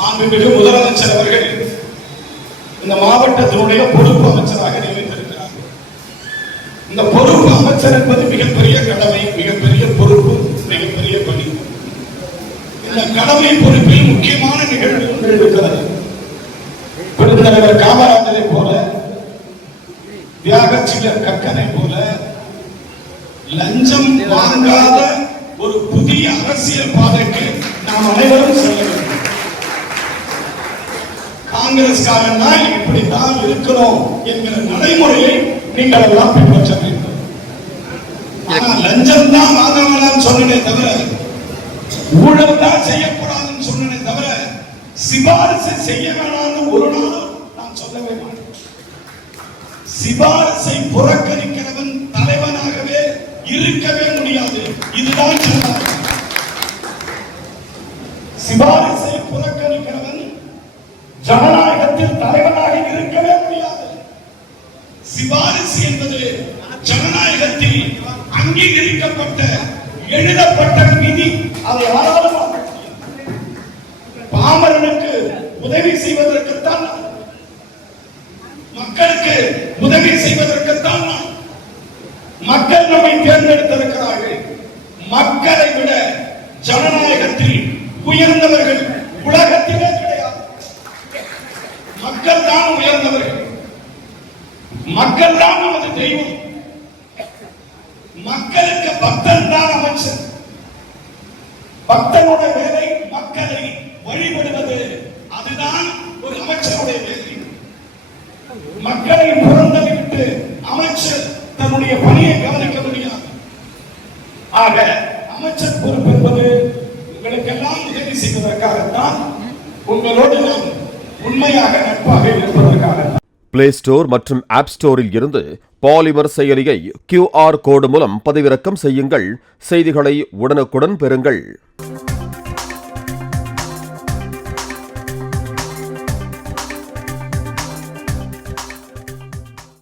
மாண்புமிகு முதலமைச்சர் அவர்கள் இந்த மாவட்டத்தினுடைய பொறுப்பு அமைச்சராக நியமித்திருக்கிறார். இந்த பொறுப்பு அமைச்சர் என்பது மிகப்பெரிய கடமை, மிகப்பெரிய பொறுப்பு, மிகப்பெரிய பணி. இந்த கடமை பொறுப்பில் முக்கியமான நிகழ்வுகள் இருக்கிறது. பெருந்தலைவர் காமராஜரை போல, தியாகச்சீலர் கக்கனை போல லஞ்சம் வாங்காத ஒரு புதிய அரசியல் பாதைக்கு நாம் அனைவரும் செல்ல வேண்டும். காங்கிரஸ்காரனா இப்படித்தான் இருக்கணும் என்கிற நடைமுறையை நீங்கள் எல்லாம் பின்பற்ற வேண்டும். ஆனால் லஞ்சம் தான் வாங்க வேணாம்னு சொன்னனே தவிர, ஊழல் தான் செய்யக்கூடாதுன்னு சொன்னனே தவிர, சிபாரிசு செய்ய வேணாம்னு ஒரு நாள் நான் சொல்லவே மாட்டேன். சிபாரிசை புறக்கணிக்கிறவன் தலைவனாகவே இருக்கவே முடியாது. இதுதான் ஜனநாயகம். சிபாரிசை புறக்கணிக்கிறவன் ஜனநாயகத்தில் தலைவனாக இருக்கவே முடியாது. சிபாரிசு என்பது ஜனநாயகத்தில் அங்கீகரிக்கப்பட்ட எழுதப்பட்ட விதி. அதை யாராலும் மாற்ற முடியாது. பாமரனுக்கு உதவி செய்வதற்குத்தான், மக்களுக்கு உதவி செய்வதற்குத்தான் மக்கள் நம்மை தேர்ந்தெடுத்திருக்கிறார்கள். மக்களை விட ஜனநாயகத்தில் உயர்ந்தவர்கள் உலகத்திலே கிடையாது. மக்கள் தான் உயர்ந்தவர்கள். மக்கள் தான் நமது தெய்வம். மக்களுக்கு பக்தன் தான் அமைச்சர். பக்தனுடைய வேலை மக்களை வழிபடுவது. அதுதான் ஒரு அமைச்சருடைய வேலை. மக்களை புறந்தள்ளிவிட்டு அமைச்சர் தன்னுடைய பணியை கவனிக்க முடியாது. ஆக அமைச்சர் பொறுப்பு என்பது உங்களுக்கெல்லாம் உதவி செய்வதற்காகத்தான், உங்களோடு நாம் உண்மையாக நட்பாக இருப்பதற்காக. பிளே ஸ்டோர் மற்றும் ஆப் ஸ்டோரில் இருந்து பாலிமர் செயலியை QR கோடு மூலம் பதிவிறக்கம் செய்யுங்கள். செய்திகளை உடனுக்குடன் பெறுங்கள்.